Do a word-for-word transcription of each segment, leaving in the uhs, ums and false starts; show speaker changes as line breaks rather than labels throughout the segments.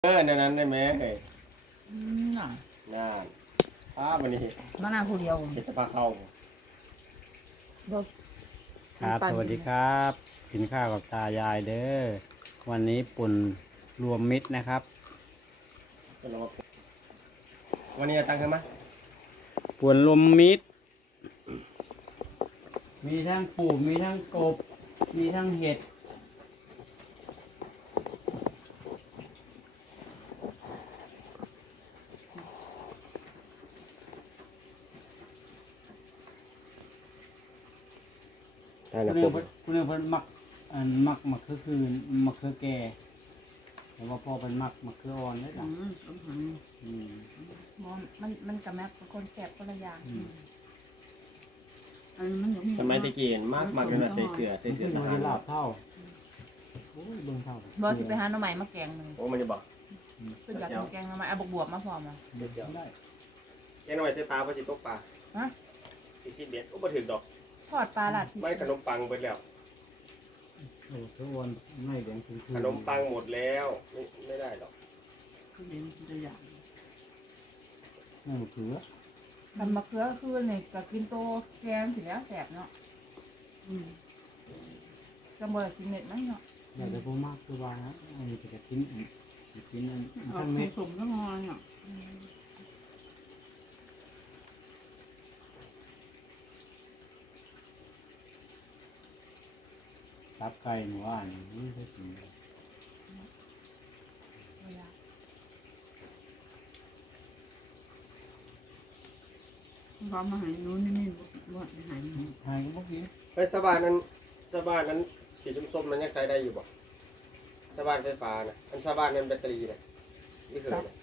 เออในนั้นได้ไหมเฮ้ย
อืมน่ะ
น่าป้าวันนี้
มะนาวผู้เดียว
เห็ดปลาเข้า
บ่
ครับสวัสดีครับกินข้าวกับตายายเด้อวันนี้ปุ่นรวมมิตรนะครับ
เป็นเราวันนี้จะตั้งขึ้นไหม
ป่นรวมมิตร มีทั้งปูมีทั้งกบ มีทั้งเห็ด
ใช่
คุ
นะ
ณเรี
ผ
ย
ม
นคุณเรียนเพิ่นมักอันมักมักคือคือมักคือแก่แต่ว่าพ่อเป็นมักมักคืออ่อนได้
อื
จ้ะ
มต้มหัน
อืม
มันมันมันกับแม็กเป็นคนแสบคนละอย่าง
อืม
อันนี้มันอยู่
สมัยตะกี้เห็นมากมากเลยนะใส่เสื้อใส่
มัน
เสื้อ
คือ
ท
บ่
หา
ได้
ร
ลาบเท่าโอ้ยเบิ่งเท่า
บ่ที่ไปหาหน่อไม้มาแกงหนึ่ง
โอ้มันจะบอก
คืออยากกินแกงหน่อไม้เอาบวบๆมาพร้อมอ่ะ
เดี๋ยวได้
แกงหน่อยใส่ปลาเพราะจะตกปลา
ฮะ
สี่สิบเบ็ดโอ้มาถึงดอก
ทอดปลาลัด
ไม่ขนมปังหมดแล้ว
โอ้คืออ่อนไม่แดงคือ
ขนมปังหมดแล้วไม่ไม่ได้หรอก
คือเห็นตัวอย่าง
ไม่มะเขือ
ทำมะเขือคือในกับกินโตแกงสิแล้วแสบเนาะอืมจังบ่ได้กินเม็ดมั้งเนาะ
อยากจะพูดมากคือว่าอันนี้จะกินอีกจะกินอัน
เอา
ทั้ง
ผ
เม็ด
สมทั้งงอนเนาะ
ตับไก่หมูอ่านนี่ได้กิน
เวลา
พร้อมมาหายนู้นนี่นี่บดหายหนู
ทานก็บ่กิน
เฮ้ยสบานนั้นสบานนั้นสีส้มๆนั้นยังใช้ได้อยู่บ่สบานไฟฟ้านะอันสบานนั้นแบตเตอรี่นะนี่คืออะไร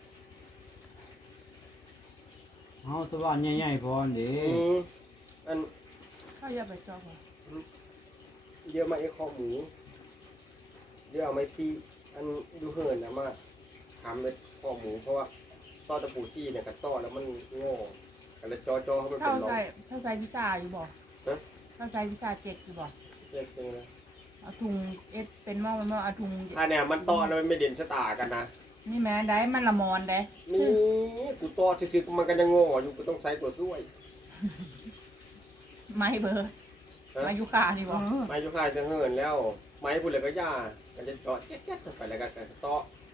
เอาสว่านใหญ่ๆพอเด้
อืมอัน
ข้าวอย่าไปจอกเหรอ
เยอะมาไอ้ข้อหมูเยอะเอาไม้ปีอันดูเหินนะมาทำเป็นข้อหมูเพราะว่าต้อตะปูซี่เนี่ยกับต้อแล้วมันโง่กันเลยจอจอเขามันเป็
เท่าน
รอง
ใส่เท่าใส่วิซ่าอยู่บ่
ฮะ
เท่าใส่วิซ่าเจ็ดอยู่บ่
เรียกจริงนะ
เอาถุงเอสเป็นหม้อเป็นหม้อเอาถุง
ถ้าเนี่ยมันต้อแล้วมันไม่เด่นชะตากันนะ
นี่แม่ได้มันละมอนได้
มีกูต้อซื้อๆมันก็ยังโง่อยู่กูต้องใช้ตัวช่วย
ไม้เบอร์
ฮะ
มายุคานี่
เอ
บ่
อ
ไม้ยุคายจะเหินแล้ว ไม้พูดเลยก็ย่ากันจะเจาะแจ๊กๆไปแล้วก็ต้อ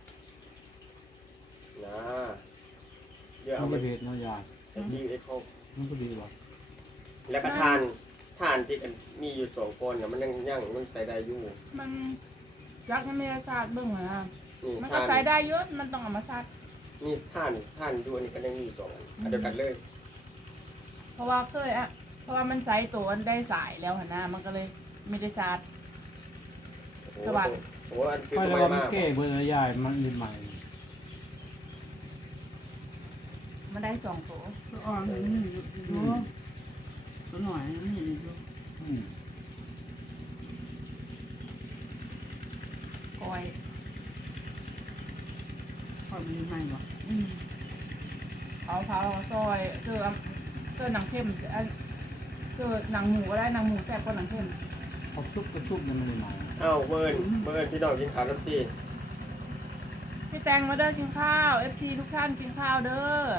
นะเยอะ
มั
เอา
น
ไป
จะเผ็ดเนาะยาย
ดีไอ้ข้อ
มันก็ดีว่ะ
แล้วก็ทานทานที่กันมีอยู่สองคนเนี่ยมันยังยังมันใส่ได้อยู่
มันยักษ์ไม่ได้ซาดเบิ่งนะ
นี่
มันก็
ทาน
ใส่ได้เยอะมันต้องเอามาซาด
นี่ท่านท่านดูอันนี้ก็ยังมีอยู่สองอันอันเดียวกันเลย
เพราะว่าเคยอะเพราะว่ามันใส่ตัวได้สายแล้วหั่นนะมันก็เลยไม่ได้ซาด
โอ้
สวัสดิ์
โอ้อันซื้อ
ไม่
ตัว
แล้ว
ใหม่
ว่ามัน
มาก
เก๋เบอร์ยายมันอีใหม่
มันได้สองตัว
ตัวอ่อนนี่อยู่ตัวหน่อยนี่อยู่
อืม
ก้อย
พอมีใหม่บ่
อืมเผาเผาซอยเจอเจอหนังเข้มอันเจอหนังหมูก็ได้หนังหมูแซ่บกว่าหนังเข้ม
พอซุปก็ซุปมันไม่ใหม่
เอ้าเบิร์นเบิร์นพี่น้องกินข้าวน้ำตี
พี่แตงมาเด้อกินข้าวเอฟซีทุกท่านกินข้าวเด้อ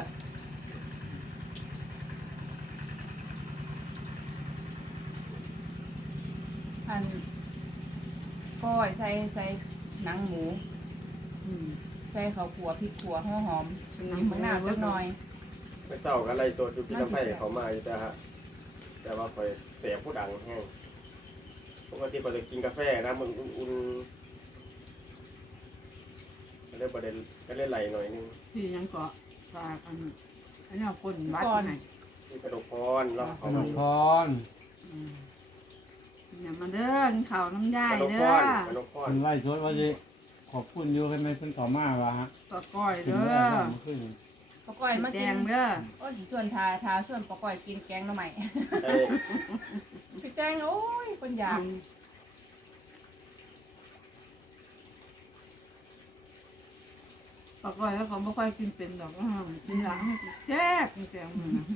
อันก้อยใส่ใส่หนังหมู
อืม
ใส่ข้าวขัวพริกขัวหัวหอม
เป็น
มี
น้ำ
มะนาวเล็กน้อย
ไม่เศร้ากันอะไรตัวจุดที่น้ำไผ่เขามาอยู่แต่ฮะแต่ว่าคอยเสียผู้ดังแห้งปกติก็จะกินกาแฟนะมึงอุ่นๆก็เลยประเด็นก็เลยไหลหน่อยนึง
ที่ยังเกาะปลาอันอันนี้เอาคนวัดไหน
มีกระดูกพรแล้ว
ข
เขา
น
มาม
พร
อย่ามาเด้อข่าวน้ำย่าก ย
ระดูก
เด้
พ
อ
รกระดูกพร
มันไล่ชดว่าสิขอบคุณอยู่ให้ไม่เพิ่นต่อมาว่าฮะ
ต่อก้อย
กิน
เด้อ
เมื่อวานเมื่อคืน
ปะก้อยมา
แด
กิน
งเด้อ
โอ้ยส่วนทาทาส่วนปะก้อยกินแกงหน่อไม้
ไอ้
พี่แตงโอ้ยคนอยาก
ต่อก้อยแล้วเขาไม่ค่อยกินเป็นดอกก็ห้ามกินหลังให้แจ๊กแจ๊กมือนะ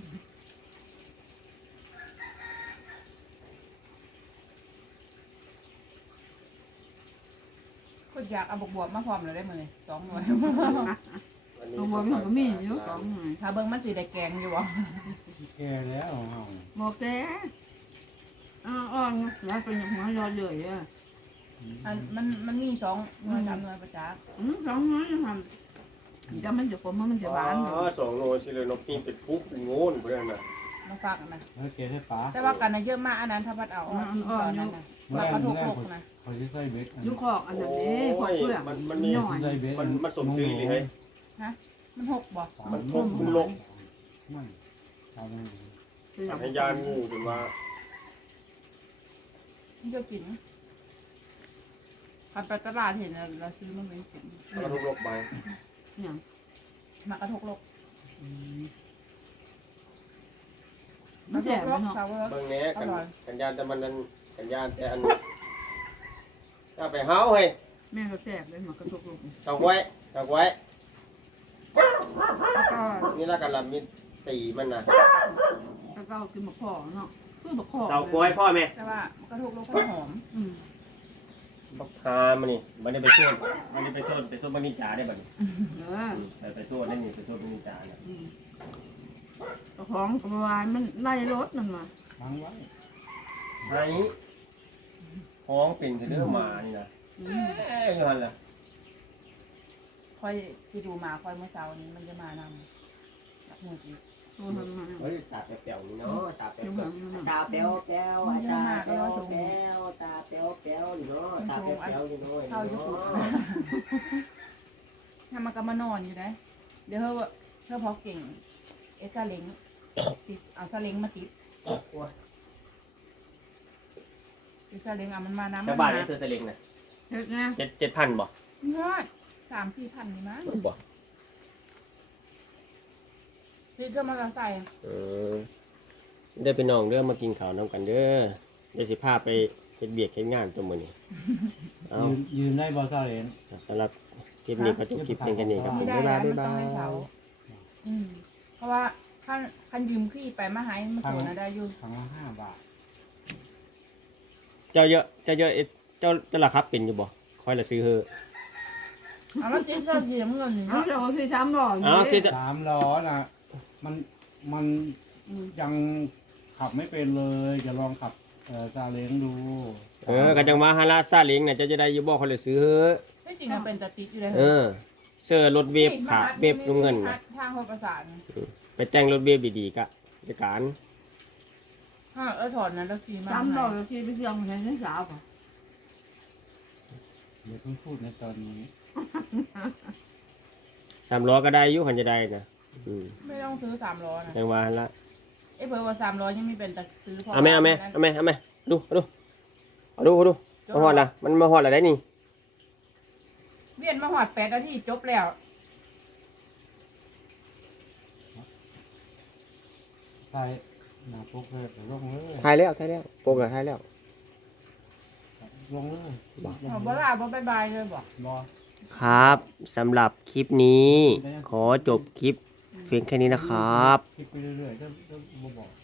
คนอยากเอาบวบมาพร้อมเลยได้มื้อนี้สองหน่วย
วันนี้
ตัวบัวมันก็มีอยู่สองหน่อย
ถ้าเบิ่งมันสิได้แกงอยู่บ่
แก่แล้วเอา
บอกแกอ่าอ่อนแล้วเป็นหัวยอดเลยอ่ะ
อันมันมันมีสองหน่วยสามหน่วยประจักษ์
อืมสองน้อยทำจะมันจะขมมันจะหวาน
อ๋อสองโลสิเลยนกปีนเป็นปุ๊บเป็นโงนเพื่อนน่ะ
น้องฝากอันนะ
แล้วเกให้ป๋า
แต่ว่ากันน่ะเยอะมากอันนั้นถ้าพัดเอามากินตอนนั้นน่ะปลากระทกโลกนะ
เขาจะใส่เบ็ด
ยุคอกอันนั้นเองพวกเปลือก
มันมันมี
ย่อย
ใส่เบ็ด
มันมันสมชื่อเลยเฮ้ย
มันหกบ่
มันพบมันลง
ไม่ทำไม่
คืออย่าง
ให้ยานงูถึงมา
มันจะกินคันไปตลาดเห็นน่ะเราซื้อมาเป็นกิน
กระทบลกไป
อย่าง
มากระทกโลก
มัน
ก
แส
ระ
บ
ทกโลก
เนาะ
เซาเวอร์
เบิ่งแหน่กัน
อร่อย
กันยานแต่มันนั้นกันยานแต่อันถ้าไปเฮาเฮ้ย
แม่ก็แสบเลยหมากระทบลง
ชาวไว้ชาวไว้
แล้วก็
นี่ละกันละมีตีมันน่ะ
แล้วก็กินมะขอเนาะคือมะขอ
ชาวกล้วยพ่อแม่
แต่ว่ากระทกโลกมันหอม
อืม
บักทามันนี่มันได้ไปช่วยมันได้ไปช่วยไปช่วยบังนิจาได้บัดนี้
เออ
ไปไปช่วยนั่นนี่ไปช่วยบังนิจาเนี่ย
อืมเจ้าของกระวายมันไล่รถมันมา
บังไว้
ไอ้ท้องเป็นคือเรื่องมานี่นะ
อื
เอ๊
ม
ะเงินล่ะ
ค่อยที่ดูมาค่อยเมื่อเช้านี้มันจะมานำรับมืออีก
ตัวมันมา
เฮ้ยตาแป๋วๆนี่เนาะตาแป๋
เดี๋ยว
ว
มันมา
ๆตาแป๋วแป๋วตาแป๋วแป๋วตาแป๋วแป๋วนี่เนาะตาแป๋วแป๋วนี่เนาะ
เข้าอยู่สุดถ้ามันก็มานอนอยู่นะเดี๋ยวเธอเธอพอเก่งเอซาเล้งติดเอาซาเล้งมาติดเอซาเล้งเอามันมาน้ำ
ชาวบ้านเนี่ยซื้อสลิงน่ะ
เฮ็ดไง
เจ็ดเจ็ดพันบ่
งอดสามสี่พันนี่มั้ง
บ่
ซื้อเธอมาใส่
เออเด้อพี่น้องเด้อมากินข้าวน้ำกันเด้อเดี๋ยวสิพาไปเฮ็ดเบียกเฮ็ดงานตัวมื้อนี้เอา
ยืนยืนได้บ่ซาเลน
สำหรับคลิปนี้ก็จบคลิปเพียงแค่นี้ครับผ
ไม่
ม
ได้
บ๊าย
แล้
บา
วย มัน
บ๊าย
ต้อง
บา
ให้
ย
เขาอืมเพราะว่าคันคันยืมขี้ไปมาหายมันโถนะได้อยู่
ครั้งละห้าบาท
เจ้าเยอะเจ้าเยอะเอ๊ะเจ้าเจ้าราคาเป็นอยู่บ่คอยละซื้อเฮอ
เอามาติดเสื้อสีน้ำเงิน
เอาเดี๋ยวคือซ้ำหน่อย
อ้าวคือจะ
สามล้อนะมันมัน
อืม
ยังขับไม่เป็นเลยจะลองขับเอ่อซาเล้งดู
เออก็จังว่าฮาราซาเล้งน่ะเจ้าจะได้อยู่บ่คอยละซื้อเฮอ
ไม่จริงมันเป็นตะติดอยู่เลย
เออเสื้อรถเวฟขาเวฟน้ำเงินน่ะ
ทางโคประสาน
ไปแต่งรถเวฟดีๆกะจัดการ
ถ้าเออถอนนั้นแล้วสีมา
ซ้ำหน่อยคือไปเที่ยวในที่สาวป่ะ
เดี๋ยวเพิ่งพูดในตอนนี้
สามล้อก็ได้อยู่คันจะได้นะอืม
ไม่ต้องซื้อสามล้อนะ
จังว่าหั่นละ
ไอ้เบอร์ว่าสามล้อยังไม่เป็นแต่ซื้อพอ
เอาแม่เอาแม่เอาแม่เอาแม่ดูเอาดูเอาดูเอาดูมาฮอดละมันมาฮอดละได้นี่
เวียนมาหอดแปดนาทีจบแล้ว
ใช่หนาปุ๊บเลยลงเลย
ถ่ายแล้วถ่ายแล้วโปกแล้วถ่ายแล้ว
ลงเลย
เอาบ่ลาบ่บายบายเลยบอก
บอ
ครับสำหรับคลิปนี้ ขอจบคลิปเพียงแค่นี้นะครับ
คลิปไปเรื่อยๆก็ก็บ่บอก